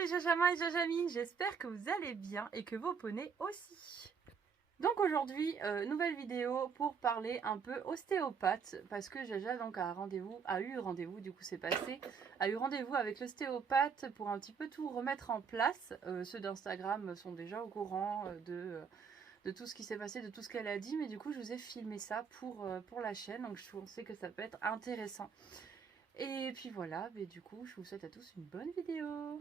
les Jajamas et Jajamines, j'espère que vous allez bien et que vos poneys aussi. Donc aujourd'hui, nouvelle vidéo pour parler un peu ostéopathe, parce que Jaja donc a eu rendez-vous, du coup c'est passé, a eu rendez-vous avec l'ostéopathe pour un petit peu tout remettre en place. Ceux d'Instagram sont déjà au courant de tout ce qui s'est passé, de tout ce qu'elle a dit, mais du coup je vous ai filmé ça pour la chaîne, donc je pensais que ça peut être intéressant. Et puis voilà, mais du coup je vous souhaite à tous une bonne vidéo.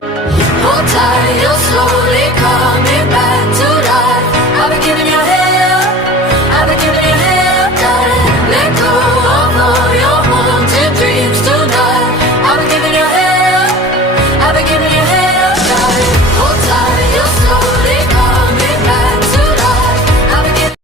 Hold tight, you're slowly coming back to life. I've been giving you hell, I've been giving you hell, darling. Let go of all your haunted dreams tonight. I've been giving you hell, I've been giving you hell, darling. Hold tight, you're slowly coming back to life. I've been giving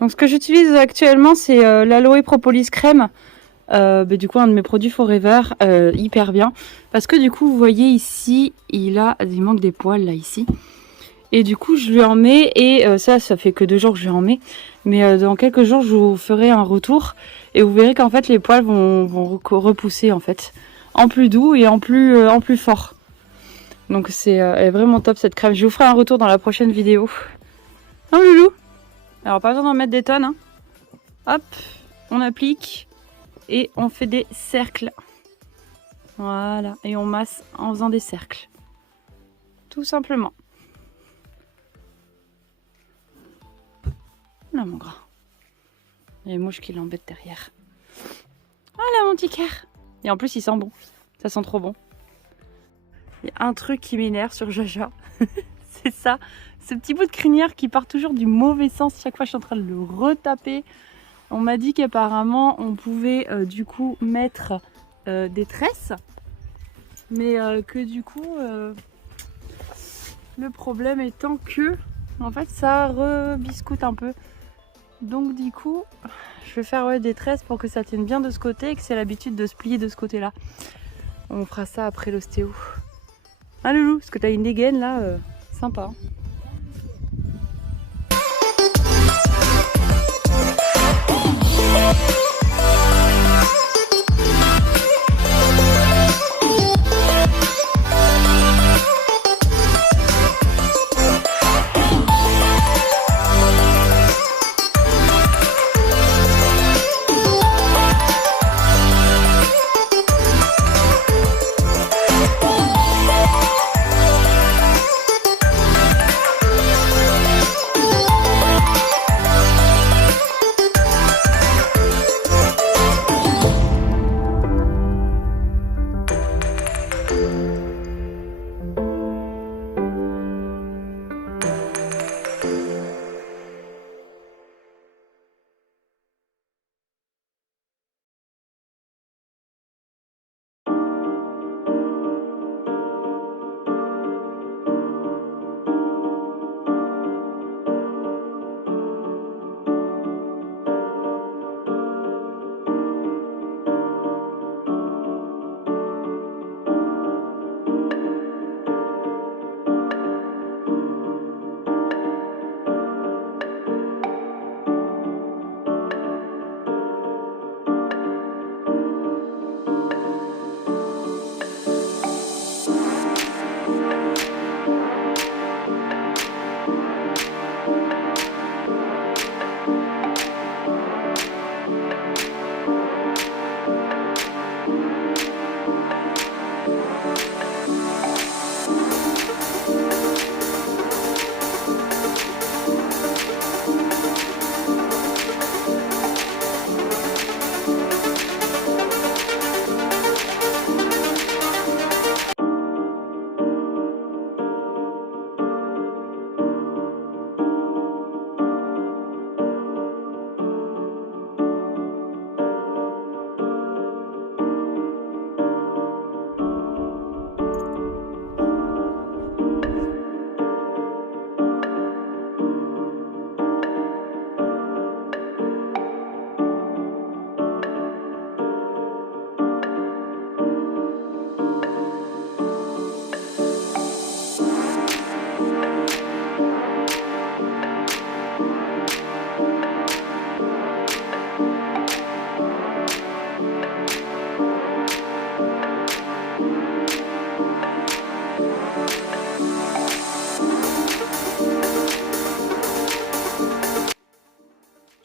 Donc ce que j'utilise actuellement c'est l'aloe propolis crème, du coup un de mes produits Forever, hyper bien. Parce que du coup vous voyez ici, il manque des poils là ici. Et du coup je lui en mets et ça fait que 2 jours que je lui en mets. Mais dans quelques jours je vous ferai un retour et vous verrez qu'en fait les poils vont repousser en fait. En plus doux et en plus fort. Donc c'est vraiment top cette crème. Je vous ferai un retour dans la prochaine vidéo. Hein loulou? Alors pas besoin d'en mettre des tonnes, hein. Hop, on applique et on fait des cercles. Voilà, et on masse en faisant des cercles. Tout simplement. Là mon grand. Il y a les mouches qui l'embêtent derrière. Voilà mon petit cœur. Et en plus il sent bon. Ça sent trop bon. Il y a un truc qui m'énerve sur Jaja. C'est ça. Ce petit bout de crinière qui part toujours du mauvais sens. Chaque fois je suis en train de le retaper. On m'a dit qu'apparemment on pouvait du coup mettre des tresses. Mais que du coup le problème étant que en fait ça rebiscoute un peu. Donc du coup je vais faire des tresses pour que ça tienne bien de ce côté et que c'est l'habitude de se plier de ce côté là. On fera ça après l'ostéo. Ah loulou, parce que t'as une dégaine là, sympa.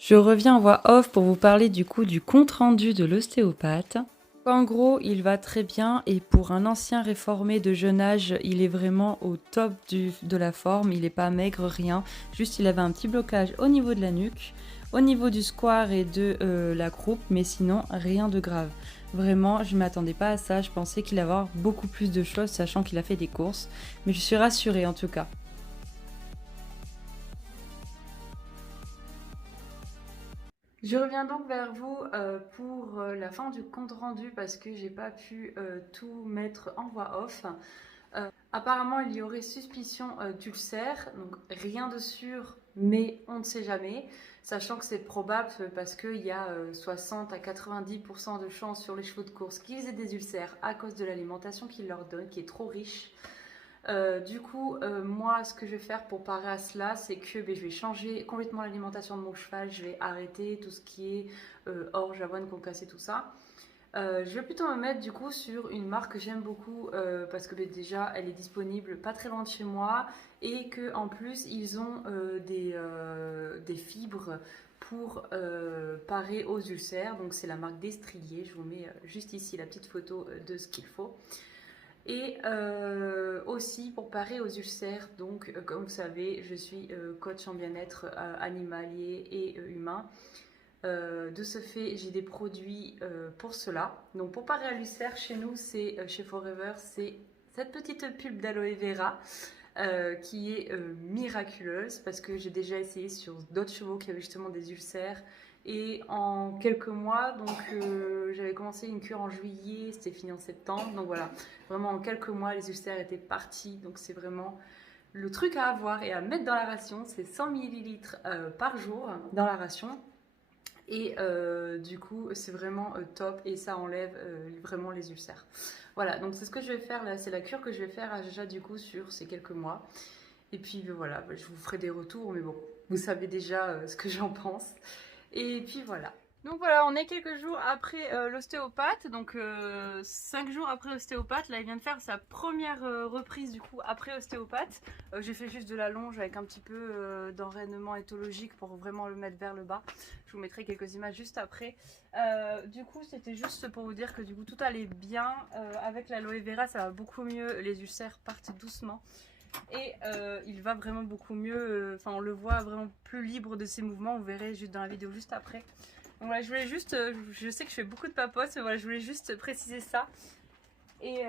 Je reviens en voix off pour vous parler du coup du compte-rendu de l'ostéopathe. En gros, il va très bien et pour un ancien réformé de jeune âge, il est vraiment au top de la forme, il n'est pas maigre, rien. Juste, il avait un petit blocage au niveau de la nuque, au niveau du square et de la croupe, mais sinon, rien de grave. Vraiment, je ne m'attendais pas à ça, je pensais qu'il allait avoir beaucoup plus de choses, sachant qu'il a fait des courses. Mais je suis rassurée en tout cas. Je reviens donc vers vous pour la fin du compte rendu parce que j'ai pas pu tout mettre en voix off. Apparemment, il y aurait suspicion d'ulcère, donc rien de sûr, mais on ne sait jamais, sachant que c'est probable parce qu'il y a 60 à 90% de chances sur les chevaux de course qu'ils aient des ulcères à cause de l'alimentation qu'ils leur donnent, qui est trop riche. Du coup, moi, ce que je vais faire pour parer à cela, c'est que je vais changer complètement l'alimentation de mon cheval. Je vais arrêter tout ce qui est orge, avoine, concassé, tout ça. Je vais plutôt me mettre du coup sur une marque que j'aime beaucoup parce que déjà, elle est disponible pas très loin de chez moi et que en plus, ils ont des fibres pour parer aux ulcères. Donc, c'est la marque Destrier. Je vous mets juste ici la petite photo de ce qu'il faut. Et aussi pour parer aux ulcères, donc comme vous savez, je suis coach en bien-être animalier et humain. De ce fait, j'ai des produits pour cela. Donc pour parer à l'ulcère, chez nous, c'est chez Forever, c'est cette petite pulpe d'aloe vera qui est miraculeuse parce que j'ai déjà essayé sur d'autres chevaux qui avaient justement des ulcères. Et en quelques mois, donc j'avais commencé une cure en juillet, c'était fini en septembre. Donc voilà, vraiment en quelques mois, les ulcères étaient partis. Donc c'est vraiment le truc à avoir et à mettre dans la ration. C'est 100 ml par jour dans la ration. Et du coup, c'est vraiment top et ça enlève vraiment les ulcères. Voilà, donc c'est ce que je vais faire là. C'est la cure que je vais faire à Jaja du coup sur ces quelques mois. Et puis voilà, je vous ferai des retours. Mais bon, vous savez déjà ce que j'en pense. Et puis voilà. Donc voilà, on est quelques jours après l'ostéopathe, donc 5 jours après l'ostéopathe. Là, il vient de faire sa première reprise du coup après ostéopathe. J'ai fait juste de la longe avec un petit peu d'enraînement éthologique pour vraiment le mettre vers le bas. Je vous mettrai quelques images juste après. Du coup, c'était juste pour vous dire que du coup tout allait bien. Avec l'aloe vera, ça va beaucoup mieux. Les ulcères partent doucement. Et il va vraiment beaucoup mieux, enfin on le voit vraiment plus libre de ses mouvements, vous verrez juste dans la vidéo juste après. Donc voilà, je voulais juste, je sais que je fais beaucoup de papotes, mais voilà, je voulais juste préciser ça. Et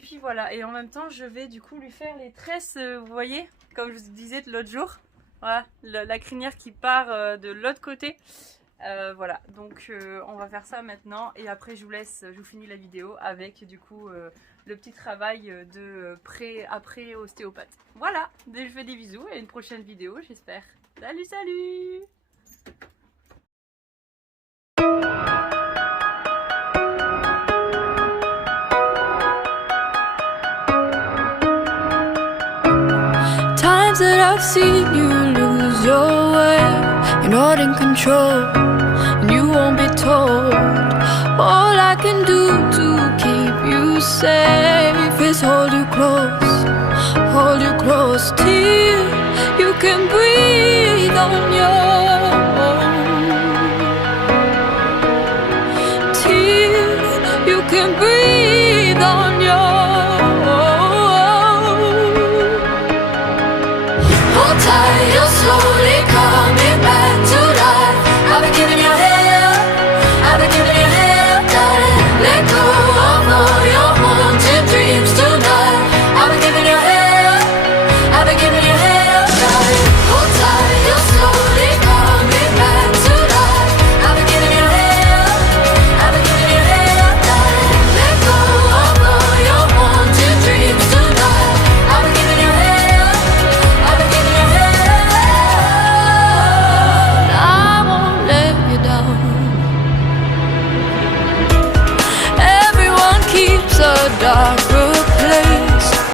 puis voilà, et en même temps je vais du coup lui faire les tresses, vous voyez, comme je vous disais l'autre jour. Voilà, la crinière qui part de l'autre côté. Voilà, donc on va faire ça maintenant et après je vous finis la vidéo avec du coup le petit travail de après ostéopathe. Voilà, je vous fais des bisous et à une prochaine vidéo j'espère. Salut salut. Times that I've seen you lose your way, you're not in control, and you won't be told. All I can do to keep you safe is hold you close till you can breathe on your own, till you can breathe on your own. Hold tight, you'll slowly come